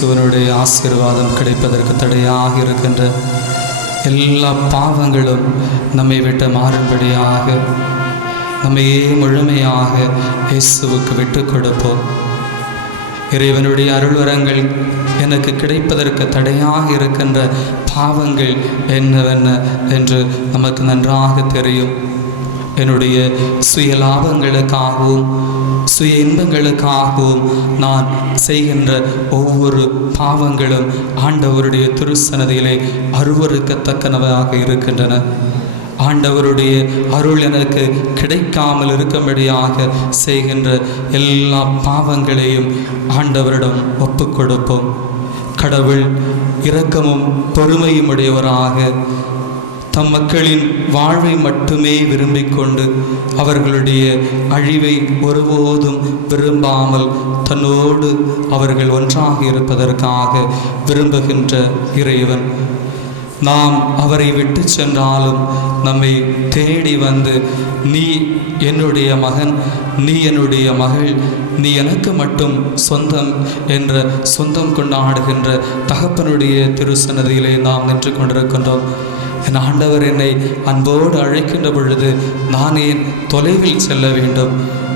இயேசுவனுடைய ஆசீர்வாதம் கிடைப்பதற்கு தடையாக இருக்கின்ற எல்லா பாவங்களும் நம்மை விட்டு மாறும்படியாக நம்மையே முழுமையாக இயேசுவுக்கு விட்டு கொடுப்போம். இறைவனுடைய அருள்வரங்கள் எனக்கு கிடைப்பதற்கு தடையாக இருக்கின்ற பாவங்கள் என்னவென்ன என்று நமக்கு நன்றாக தெரியும். என்னுடைய சுய லாபங்களுக்காகவும் சுய இன்பங்களுக்காகவும் நான் செய்கின்ற ஒவ்வொரு பாவங்களும் ஆண்டவருடைய திருச்சன்னதியிலே அருவருக்கத்தக்கனவாக இருக்கின்றன. ஆண்டவருடைய அருள் எனக்கு கிடைக்காமல் இருக்கும்படியாக செய்கின்ற எல்லா பாவங்களையும் ஆண்டவரிடம் ஒப்பு கொடுப்போம். கடவுள் இரக்கமும் பொறுமையும் உடையவராக தம் மக்களின் வாழ்வை மட்டுமே விரும்பிக் கொண்டு அவர்களுடைய அழிவை ஒருபோதும் விரும்பாமல் தன்னோடு அவர்கள் ஒன்றாக இருப்பதற்காக விரும்புகின்ற இறைவன், நாம் அவரை விட்டு சென்றாலும் நம்மை தேடி வந்து, நீ என்னுடைய மகன், நீ என்னுடைய மகள், நீ எனக்கு மட்டும் சொந்தம் என்ற சொந்தம் கொண்டாடுகின்ற தகப்பனுடைய திருச்சன்னதியிலே நாம் நின்று கொண்டிருக்கின்றோம். என் ஆண்டவர் என்னை அன்போடு அழைக்கின்ற பொழுது நான் ஏன் தொலைவில் செல்ல வேண்டும்?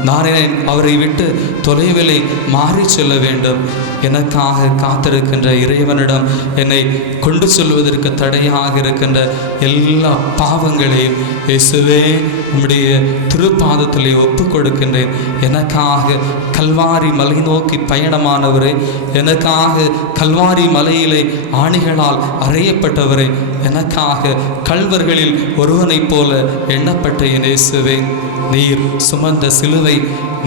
நான் ஏன் அவரை விட்டு தொலைவிலை மாறி செல்ல வேண்டும்? எனக்காக காத்திருக்கின்ற இறைவனிடம் என்னை கொண்டு செல்வதற்கு தடையாக இருக்கின்ற எல்லா பாவங்களையும் இயேசுவே உம்முடைய திருப்பாதத்திலே ஒப்பு கொடுக்கின்றேன். எனக்காக கல்வாரி மலை நோக்கி பயணமானவரே, எனக்காக கல்வாரி மலையிலே ஆணிகளால் அறையப்பட்டவரே, எனக்காக கல்வர்களில் ஒருவனைப் போல எண்ணப்பட்ட என் இயேசுவே, நீர் சுமந்த சிலுவை,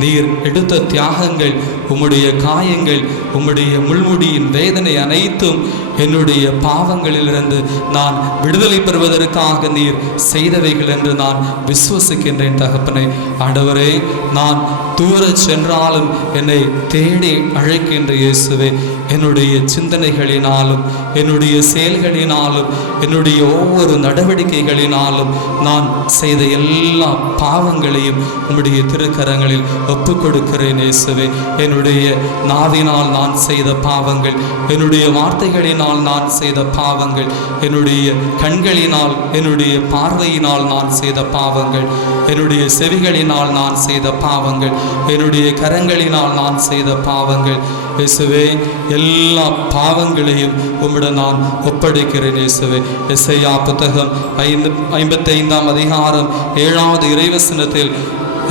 நீர் எடுத்த தியாகங்கள், உம்முடைய காயங்கள், உம்முடைய முள்முடியின் வேதனை அனைத்தும் என்னுடைய பாவங்களிலிருந்து நான் விடுதலை பெறுவதற்காக நீர் செய்தவைகள் என்று நான் விசுவசிக்கின்றேன். தகப்பனே, ஆண்டவரே, நான் தூர சென்றாலும் என்னை தேடி அழைக்கின்ற இயேசுவே, என்னுடைய சிந்தனைகளினாலும் என்னுடைய செயல்களினாலும் என்னுடைய ஒவ்வொரு நடவடிக்கைகளினாலும் நான் செய்த எல்லா பாவங்களையும் உம்முடைய திருக்கரங்களில் ஒப்பு கொடுக்கிறேன் இயேசுவே. என்னுடைய நாவினால் நான் செய்த பாவங்கள், என்னுடைய வார்த்தைகளினால் நான் செய்த பாவங்கள், என்னுடைய கண்களினால் என்னுடைய பார்வையினால் நான் செய்த பாவங்கள், என்னுடைய செவிகளினால் நான் செய்த பாவங்கள், என்னுடைய கரங்களினால் நான் செய்த பாவங்கள், இயேசுவே, எல்லா பாவங்களையும் உம்மிடம் நான் ஒப்படைக்கிறேன் இயேசுவே. எசையா புத்தகம் 55ஆம் அதிகாரம் 7வது இறைவசனத்தில்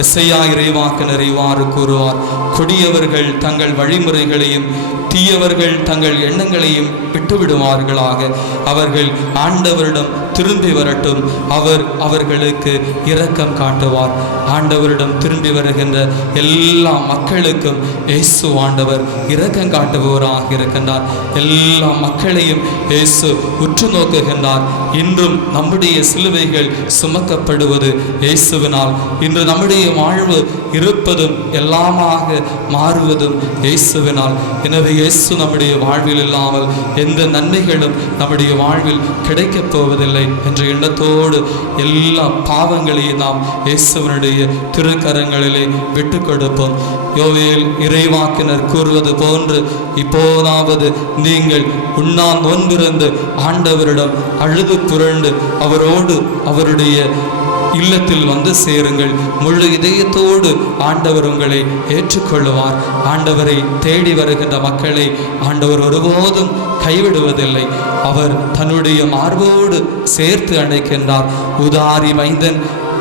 எசையா இறைவாக்கினர் இவ்வாறு கூறுவார்: கொடியவர்கள் தங்கள் வழிமுறைகளையும் தீயவர்கள் தங்கள் எண்ணங்களையும் விட்டுவிடுவார்களாக. அவர்கள் ஆண்டவரிடம் திரும்பி வரட்டும், அவர் அவர்களுக்கு இரக்கம் காட்டுவார். ஆண்டவரிடம் திரும்பி வருகின்ற எல்லா மக்களுக்கும் இயேசு ஆண்டவர் இரக்கம் காட்டுபவராக இருக்கின்றார். எல்லா மக்களையும் இயேசு உற்று நோக்குகின்றார். இன்றும் நம்முடைய சிலுவைகள் சுமக்கப்படுவது இயேசுவினால். இன்று நம்முடைய வாழ்வு இருப்பதும் எல்லாமாக மாறுவதும் இயேசுவினால். எனவே இயேசு நம்முடைய வாழ்வில் இல்லாமல் எந்த நன்மைகளும் நம்முடைய வாழ்வில் கிடைக்கப் போவதில்லை என்ற எண்ணத்தோடு எல்லா பாவங்களையும் நாம் இயேசுவினுடைய திருக்கரங்களிலே விட்டு கொடுப்போம். யோவேல் இறைவாக்கினர் கூறுவது போன்று, இப்போதாவது நீங்கள் உண்ணா நோன்பிருந்து ஆண்டவரிடம் அழுது புரண்டு அவரோடு அவருடைய இல்லத்தில் வந்து சேருங்கள். முழு இதயத்தோடு ஆண்டவர் உங்களை ஏற்றுக்கொள்ளுவார். ஆண்டவரை தேடி வருகின்ற மக்களை ஆண்டவர் ஒருபோதும் கைவிடுவதில்லை. அவர் தன்னுடைய மார்போடு சேர்த்து அணைக்கின்றார். உதாரி மைந்தன்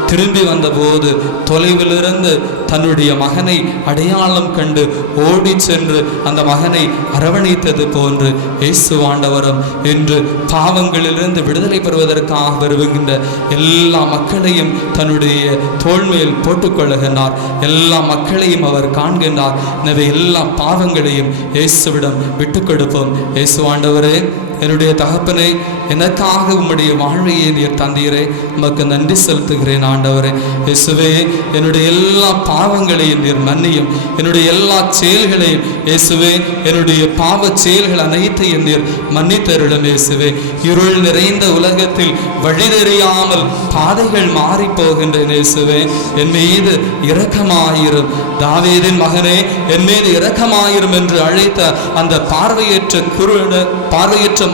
திரும்பி வந்தபோது தொலைவிலிருந்து தன்னுடைய மகனை அடையாளம் கண்டு ஓடி சென்று அந்த மகனை அரவணைத்தது போன்று இயேசு ஆண்டவரும் இன்று பாவங்களிலிருந்து விடுதலை பெறுவதற்காக வருகின்ற எல்லா மக்களையும் தன்னுடைய தோள்மேல் போட்டுக்கொள்ளுகின்றார். எல்லா மக்களையும் அவர் காண்கின்றார். எனவே எல்லா பாவங்களையும் இயேசுவிடம் விட்டு கொடுப்போம். இயேசு ஆண்டவரே, என்னுடைய தகப்பனே, எனக்காக உம்முடைய வாழ்வையை நீர் தந்தீரே, உமக்கு நன்றி செலுத்துகிறேன் ஆண்டவரே. இயேசுவே, என்னுடைய எல்லா பாவங்களையும் நீர் மன்னியும். என்னுடைய எல்லா செயல்களையும் இயேசுவே, என்னுடைய பாவ செயல்கள் அனைத்தையும் நீர் மன்னித்தருளும் இயேசுவே. இருள் நிறைந்த உலகத்தில் வழி தெரியாமல் பாதைகள் மாறி போகின்றன இயேசுவே, என் மீது இரக்கமாயிரும். தாவீதின் மகனே, என் மீது இரக்கமாயிரும் என்று அழைத்த அந்த பார்வையற்ற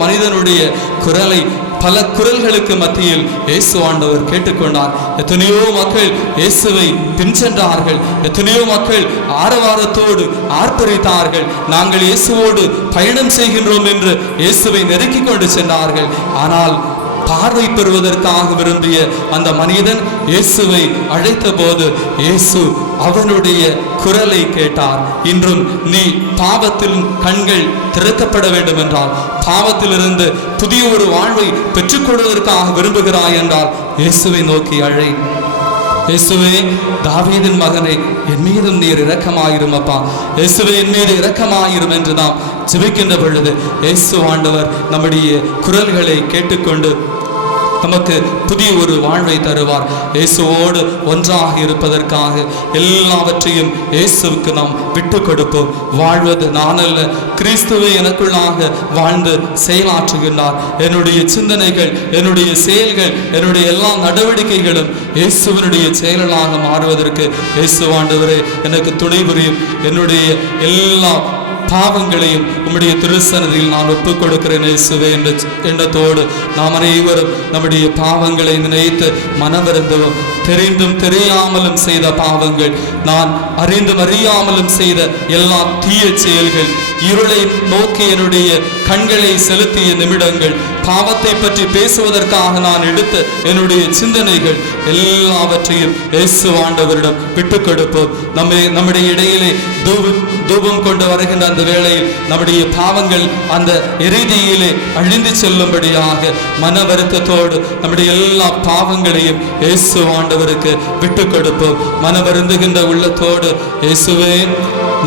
மனிதனுடைய குரலை பல குரல்களுக்கு மத்தியில் இயேசு ஆண்டவர் கேட்டுக்கொண்டார். எத்தனையோ மக்கள் இயேசுவை பின்சென்றார்கள். எத்தனையோ மக்கள் ஆரவாரத்தோடு ஆர்ப்பரித்தார்கள். நாங்கள் இயேசுவோடு பயணம் செய்கின்றோம் என்று இயேசுவை நெருக்கிக் கொண்டு சென்றார்கள். ஆனால் பார்வை பெறுவதற்காக விரும்பிய அந்த மனிதன் இயேசுவை அழைத்த போது இயேசு அவனுடைய குரலை கேட்டார். இன்றும் நீ பாவத்தில் கண்கள் திறக்கப்பட வேண்டும் என்றால், பாவத்திலிருந்து புதிய ஒரு வாழ்வை பெற்றுக்கொள்வதற்காக விரும்புகிறாய் என்றால் இயேசுவை நோக்கி அழை. இயேசுவே, தாவீதின் மகனை, என் மீதும் நீர் இரக்கமாயிரும் அப்பா. இயேசுவே, என் மீது இரக்கமாயிரும் என்று நாம் ஜெபிக்கின்ற பொழுது இயேசு ஆண்டவர் நம்முடைய குரல்களை கேட்டுக்கொண்டு நமக்கு புதிய ஒரு வாழ்வை தருவார். இயேசுவோடு ஒன்றாக இருப்பதற்காக எல்லாவற்றையும் இயேசுவுக்கு நாம் விட்டு கொடுப்போம். வாழ்வது நான் அல்ல, கிறிஸ்துவை எனக்குள்ளாக வாழ்ந்து செயலாற்றுகின்றார். என்னுடைய சிந்தனைகள், என்னுடைய செயல்கள், என்னுடைய எல்லா நடவடிக்கைகளும் இயேசுவினுடைய செயலாக மாறுவதற்கு இயேசு ஆண்டவரே எனக்கு துணை புரியும். என்னுடைய எல்லா பாவங்களையும் உம்முடைய திருசன்னதியில் நான் ஒப்புக் கொடுக்கிறேன் இயேசுவே என்ற எண்ணத்தோடு நாம் அனைவரும் நம்முடைய பாவங்களை நினைத்து மனவருந்தவும். தெரிந்தும் தெரியாமலும் செய்த பாவங்கள், நான் அறிந்தும் அறியாமலும் செய்த எல்லா தீய செயல்கள், இருளை நோக்கி என்னுடைய கண்களை செலுத்திய நிமிடங்கள், பாவத்தை பற்றி பேசுவதற்காக நான் எடுத்த என்னுடைய சிந்தனைகள் எல்லாவற்றையும் இயேசு ஆண்டவரிடம் விட்டுக் கொடுப்போம். நம்முடைய இடையிலே தூபம் கொண்டு வருகின்ற அந்த வேளையில் நம்முடைய பாவங்கள் அந்த எரிதியிலே அழிந்து செல்லும்படியாக மன வருத்தத்தோடு நம்முடைய எல்லா பாவங்களையும் இயேசு ஆண்டவருக்கு விட்டுக் கொடுப்போம். மன வருந்துகின்ற உள்ளத்தோடு, இயேசுவே,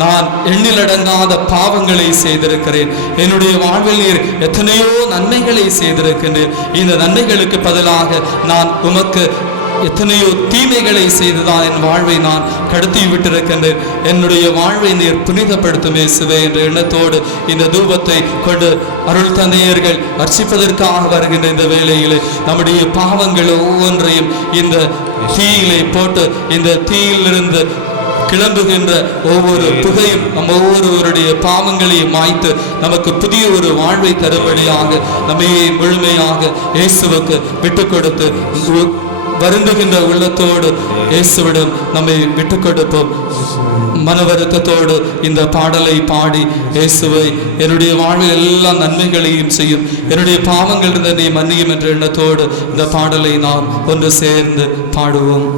நான் எண்ணிலடங்காத பாவங்களை செய்திருக்கிறேன். என்னுடைய வாழ்வில் நீர் எத்தனையோ நன்மைகளை செய்திருக்கின்றேன். இந்த நன்மைகளுக்கு பதிலாக நான் உமக்கு எத்தனையோ தீமைகளை செய்துதான் என் வாழ்வை நான் கடத்தி விட்டிருக்கின்றேன். என்னுடைய வாழ்வை நீர் புனிதப்படுத்தும் இயேசுவே என்ற எண்ணத்தோடு இந்த தூபத்தை கொண்டு அருள் தந்தையர்கள் அர்ச்சிப்பதற்காக வருகின்ற இந்த வேளையிலே நம்முடைய பாவங்கள் ஒவ்வொன்றையும் இந்த தீயிலே போட்டு, இந்த தீயிலிருந்து கிளம்புகின்ற ஒவ்வொரு புகையும் நம் ஒவ்வொருவருடைய பாவங்களையும் மாய்த்து நமக்கு புதிய ஒரு வாழ்வை தரும்படியாக நம்மையே முழுமையாக இயேசுவுக்கு விட்டுக் கொடுத்து வருந்துகின்ற உள்ளத்தோடு இயேசுவிடம் நம்மை விட்டுக் கொடுப்போம். மன வருத்தத்தோடு இந்த பாடலை பாடி, இயேசுவை, என்னுடைய வாழ்வில் எல்லா நன்மைகளையும் செய்யும், என்னுடைய பாவங்கள் இருந்த நீ மன்னியும் என்ற எண்ணத்தோடு இந்த பாடலை நாம் ஒன்று சேர்ந்து பாடுவோம்.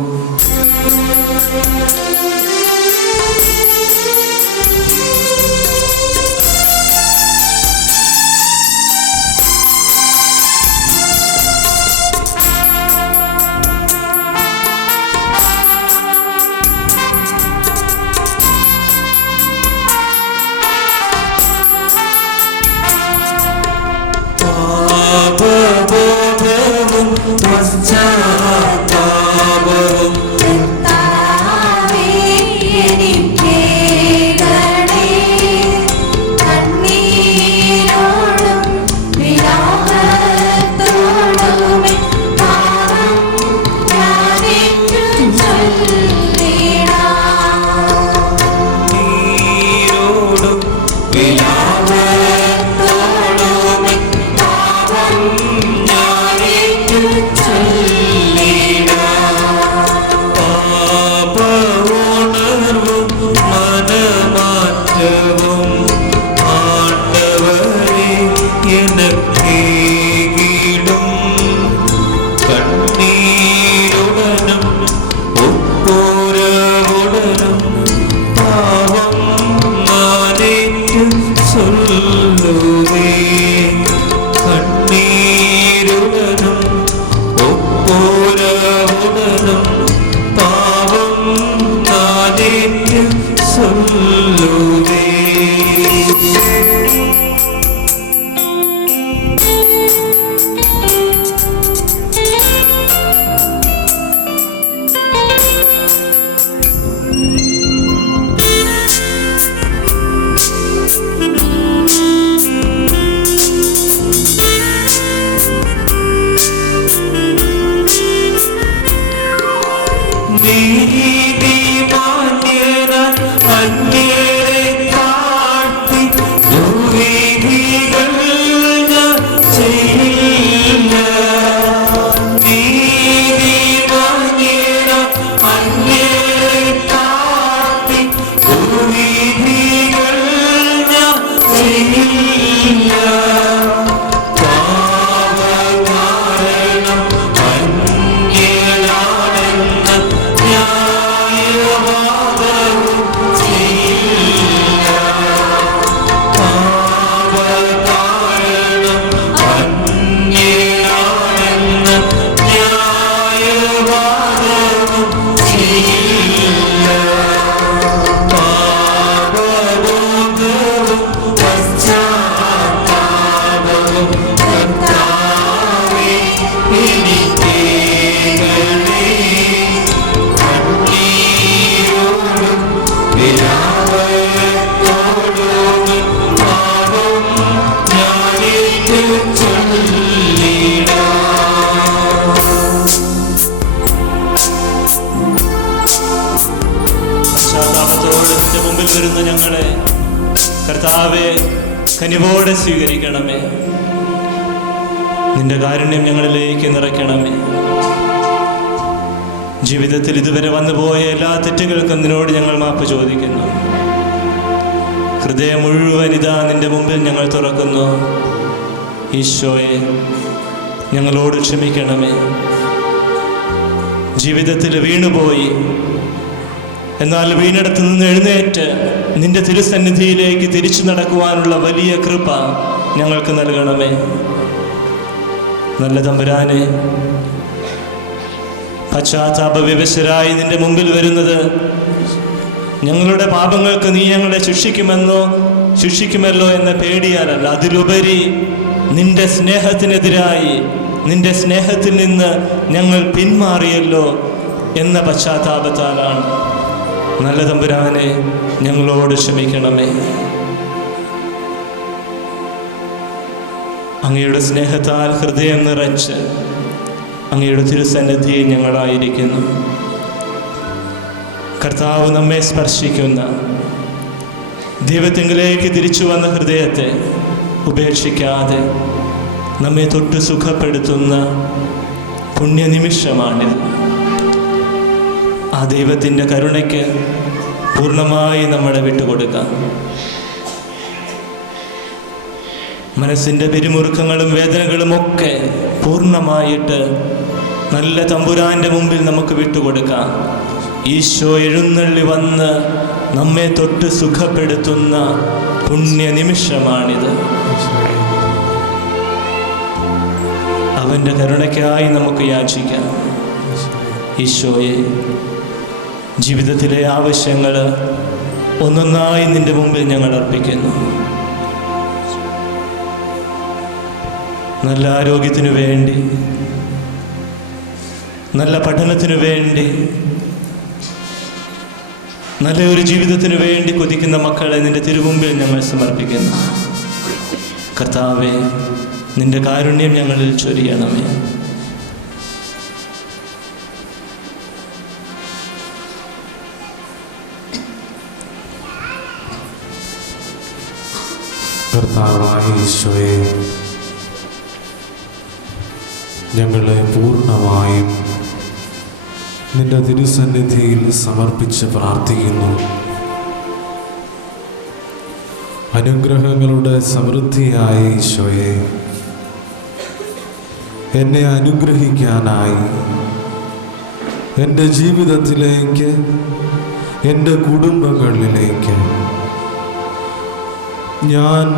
So പ്രാർത്ഥനയോടെ നിന്റെ മുമ്പിൽ വരുന്ന ഞങ്ങളെ കർത്താവേ കനിവോടെ സ്വീകരിക്കണമേ. നിന്റെ കാരുണ്യം ഞങ്ങളിലേക്ക് നിറയ്ക്കണമേ. ജീവിതത്തിൽ ഇതുവരെ വന്നുപോയ എല്ലാ തെറ്റുകൾക്കും നിന്നോട് ഞങ്ങൾ മാപ്പ് ചോദിക്കുന്നു. ഹൃദയം മുഴുവൻ ഇതാ നിന്റെ മുമ്പിൽ ഞങ്ങൾ തുറക്കുന്നു. ഈശോയെ, ഞങ്ങളോട് ക്ഷമിക്കണമേ. ജീവിതത്തിൽ വീണുപോയി, എന്നാൽ വീണിടത്തു നിന്ന് എഴുന്നേറ്റ് നിന്റെ തിരുസന്നിധിയിലേക്ക് തിരിച്ചു നടക്കുവാനുള്ള വലിയ കൃപ ഞങ്ങൾക്ക് നൽകണമേ. നല്ല തമ്പുരാനെ, പശ്ചാത്താപ വിവശരായി നിന്റെ മുമ്പിൽ വരുന്നത് ഞങ്ങളുടെ പാപങ്ങൾക്ക് നീ ഞങ്ങളെ ശിക്ഷിക്കുമല്ലോ എന്ന പേടിയാലല്ല, അതിലുപരി നിന്റെ സ്നേഹത്തിനെതിരായി നിന്റെ സ്നേഹത്തിൽ നിന്ന് ഞങ്ങൾ പിന്മാറിയല്ലോ എന്ന പശ്ചാത്താപത്താലാണ്. നല്ല തമ്പുരാനെ, ഞങ്ങളോട് ക്ഷമിക്കണമേ. അങ്ങയുടെ സ്നേഹത്താൽ ഹൃദയം നിറച്ച് അങ്ങയുടെ തിരുസന്നിധിയിൽ ഞങ്ങളായിരിക്കുന്നു. കർത്താവ് നമ്മെ സ്പർശിക്കുന്ന, ദൈവത്തിങ്കിലേക്ക് തിരിച്ചു വന്ന ഹൃദയത്തെ ഉപേക്ഷിക്കാതെ നമ്മെ തൊട്ട് സുഖപ്പെടുത്തുന്ന പുണ്യനിമിഷമാണിത്. ആ ദൈവത്തിൻ്റെ കരുണയ്ക്ക് പൂർണ്ണമായി നമ്മളെ വിട്ടുകൊടുക്കാം. മനസ്സിൻ്റെ പിരിമുറുക്കങ്ങളും വേദനകളും ഒക്കെ പൂർണ്ണമായിട്ട് നല്ല തമ്പുരാൻ്റെ മുമ്പിൽ നമുക്ക് വിട്ടുകൊടുക്കാം. ഈശോ എഴുന്നള്ളി വന്ന് നമ്മെ തൊട്ട് സുഖപ്പെടുത്തുന്ന പുണ്യനിമിഷമാണിത്. അവൻ്റെ കരുണയ്ക്കായി നമുക്ക് യാചിക്കാം. ഈശോയെ, ജീവിതത്തിലെ ആവശ്യങ്ങൾ ഒന്നൊന്നായി നിന്റെ മുമ്പിൽ ഞങ്ങൾ അർപ്പിക്കുന്നു. നല്ല ആരോഗ്യത്തിനു വേണ്ടി, നല്ല പഠനത്തിനു വേണ്ടി, നല്ല ഒരു ജീവിതത്തിനു വേണ്ടി കൊതിക്കുന്ന മക്കളെ നിന്റെ തിരുമുമ്പിൽ ഞങ്ങൾ സമർപ്പിക്കുന്നു. കർത്താവേ, നിന്റെ കാരുണ്യം ഞങ്ങളിൽ ചൊരിയണമേ. കർത്താവായ ഈശോയെ, ഞങ്ങളെ പൂർണ്ണമായും നിന്റെ തിരുസന്നിധിയിൽ സമർപ്പിച്ച് പ്രാർത്ഥിക്കുന്നു. അനുഗ്രഹങ്ങളുടെ സമൃദ്ധിയായ ഈശോയെ, എന്നെ അനുഗ്രഹിക്കാനായി എൻ്റെ ജീവിതത്തിലേക്ക്, എൻ്റെ കുടുംബങ്ങളിലേക്ക്, ഞാൻ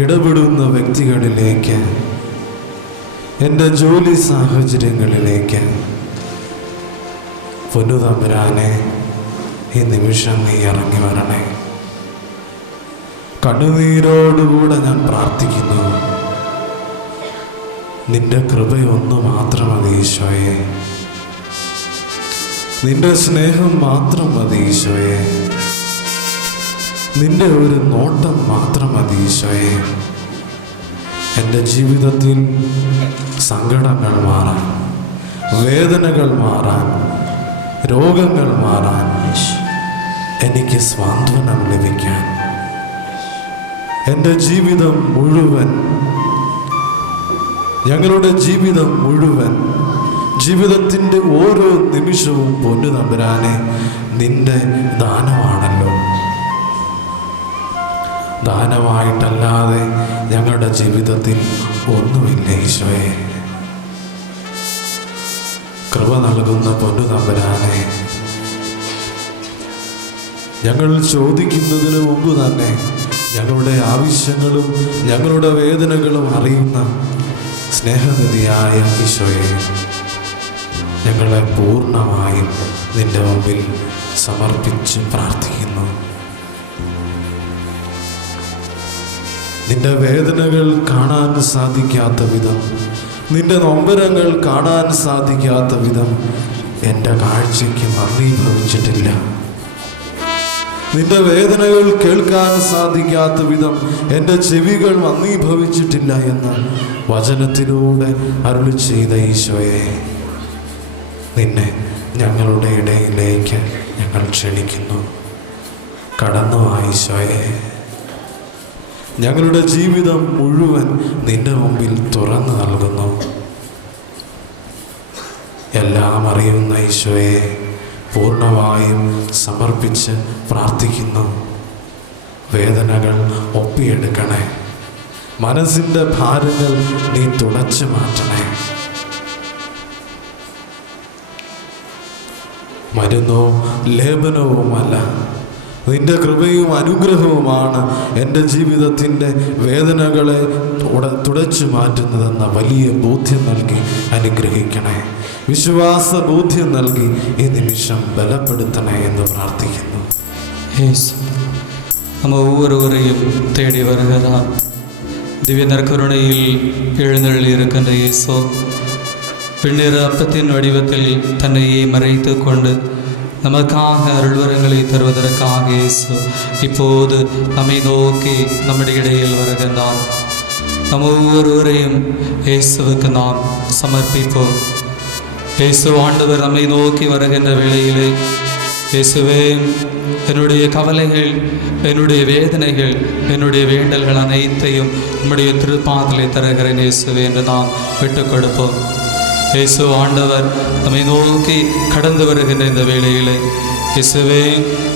ഇടപെടുന്ന വ്യക്തികളിലേക്ക്, എൻ്റെ ജോലി സാഹചര്യങ്ങളിലേക്ക് പൊന്നുതമ്പുരാനെ ഈ നിമിഷം നീ ഇറങ്ങി വരണേ. കണ്ണുനീരോടുകൂടെ ഞാൻ പ്രാർത്ഥിക്കുന്നു. നിന്റെ കൃപയൊന്നു മാത്രം മതി ഈശോയെ, നിന്റെ സ്നേഹം മാത്രം മതി ഈശോയെ, നിന്റെ ഒരു നോട്ടം മാത്രം മതി ഈശോയെ. എൻ്റെ ജീവിതത്തിൽ സങ്കടങ്ങൾ മാറാൻ, വേദനകൾ മാറാൻ, രോഗങ്ങൾ മാറാൻ, എനിക്ക് സ്വാന്തനം ലഭിക്കാൻ, എൻ്റെ ജീവിതം മുഴുവൻ, ഞങ്ങളുടെ ജീവിതം മുഴുവൻ, ജീവിതത്തിൻ്റെ ഓരോ നിമിഷവും പൊന്നു തമ്പുരാനെ നിന്റെ ദാനമാണല്ലോ. ദാനമായിട്ടല്ലാതെ ഞങ്ങളുടെ ജീവിതത്തിൽ ഒന്നുമില്ല ഈശോയെ. കൃപ നൽകുന്ന പൊന്നു തമ്പുരാനെ, ഞങ്ങൾ ചോദിക്കുന്നതിന് മുമ്പ് തന്നെ ഞങ്ങളുടെ ആവശ്യങ്ങളും ഞങ്ങളുടെ വേദനകളും അറിയുന്ന സ്നേഹനിധിയായ ഈശോയെ, ഞങ്ങളെ പൂർണ്ണമായും നിന്റെ മുമ്പിൽ സമർപ്പിച്ച് പ്രാർത്ഥിക്കുന്നു. നിന്റെ വേദനകൾ കാണാൻ സാധിക്കാത്ത വിധം, നിന്റെ നൊമ്പരങ്ങൾ കാണാൻ സാധിക്കാത്ത വിധം എൻ്റെ കാഴ്ചയ്ക്ക് മന്ദീഭവിച്ചിട്ടില്ല. നിന്റെ വേദനകൾ കേൾക്കാൻ സാധിക്കാത്ത വിധം എൻ്റെ ചെവികൾ മന്ദീഭവിച്ചിട്ടില്ല എന്ന് വചനത്തിലൂടെ അരുളി ചെയ്ത ഈശോയെ, നിന്നെ ഞങ്ങളുടെ ഇടയിലേക്ക് ഞങ്ങൾ ക്ഷണിക്കുന്നു. കടന്നു ഈശോയെ. ഞങ്ങളുടെ ജീവിതം മുഴുവൻ നിന്റെ മുമ്പിൽ തുറന്നു നൽകുന്നു. എല്ലാം അറിയുന്ന ഈശോയെ പൂർണ്ണമായും സമർപ്പിച്ച് പ്രാർത്ഥിക്കുന്നു. വേദനകൾ ഒപ്പിയെടുക്കണേ. മനസ്സിൻ്റെ ഭാരങ്ങൾ നീ തുടച്ചു മാറ്റണേ. മരുന്നോ ലേപനവുമല്ല, നിന്റെ കൃപയും അനുഗ്രഹവുമാണ് എൻ്റെ ജീവിതത്തിൻ്റെ വേദനകളെ തുടച്ചു മാറ്റുന്നതെന്ന വലിയ ബോധ്യം നൽകി അനുഗ്രഹിക്കണേ. വിശ്വാസ ബോധ്യം നൽകി ഈ നിമിഷം ബലപ്പെടുത്തണേ എന്ന് പ്രാർത്ഥിക്കുന്നു. நம்ம ஒவ்வொருவரையும் தேடி வருகிறார். திவ்ய நற்கருணையில் எழுந்தருளி இருக்கின்ற இயேசு பின்னிற அப்பத்தின் வடிவத்தில் தன்னையே மறைத்து கொண்டு நமக்காக அருள்வரங்களை தருவதற்காக இயேசு இப்போது நம்மை நோக்கி நம்முடைய இடையில் வருகின்றார். நம்ம ஒவ்வொருவரையும் இயேசுவுக்கு நாம் சமர்ப்பிப்போம். இயேசு ஆண்டவர் நம்மை நோக்கி வருகின்ற வேளையிலே, இயேசுவே, என்னுடைய கவலைகள், என்னுடைய வேதனைகள், என்னுடைய வேண்டல்கள் அனைத்தையும் நம்முடைய திருப்பாதலை தருகிறேன் இயேசுவே என்று நாம் விட்டுக் கொடுப்போம். இயேசு ஆண்டவர் நம்மை நோக்கி கடந்து வருகின்ற இந்த வேளையிலே, இயேசுவே,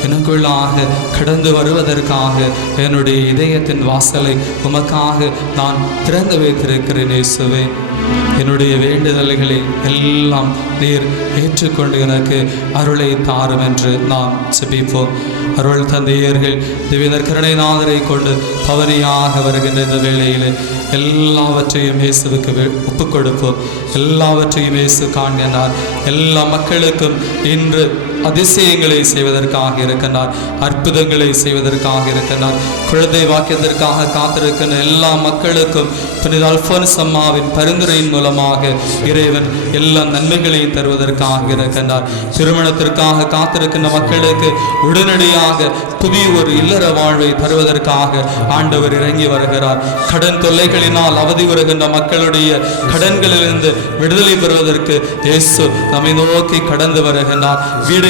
எனக்குள்ளாக கடந்து வருவதற்காக என்னுடைய இதயத்தின் வாசலை உமக்காக நான் திறந்து வைத்திருக்கிறேன் இயேசுவே. என்னுடைய வேண்டுதல்களை எல்லாம் நீர் ஏற்றுக்கொண்டு எனக்கு அருளை தாரும் என்று நாம் செபிப்போம். அருள் தந்தையர்கள் திவ்ய கருணைநாதரை கொண்டு பவனியாக வருகின்ற இந்த வேளையில் எல்லாவற்றையும் இயேசுவுக்கு ஒப்புக் கொடுப்போம். எல்லாவற்றையும் இயேசு காண்கிறார். எல்லா மக்களுக்கும் இன்று அதிசயங்களை செய்வதற்காக இருக்கின்றார். அற்புதங்களை செய்வதற்காக இருக்கின்றார். குழந்தை வாக்கியத்திற்காக காத்திருக்கின்ற எல்லா மக்களுக்கும் புனித அல்போன்ஸ் அம்மாவின் பரிந்துரையின் மூலமாக இறைவன் எல்லா நன்மைகளையும் தருவதற்காக இருக்கின்றார். திருமணத்திற்காக காத்திருக்கின்ற மக்களுக்கு உடனடியாக புதிய ஒரு இல்லற வாழ்வை தருவதற்காக ஆண்டவர் இறங்கி வருகிறார். கடன் தொல்லைகளினால் அவதி வருகின்ற மக்களுடைய கடன்களிலிருந்து விடுதலை பெறுவதற்கு இயேசு நம்மை நோக்கி கடந்து வருகின்றார். வீடு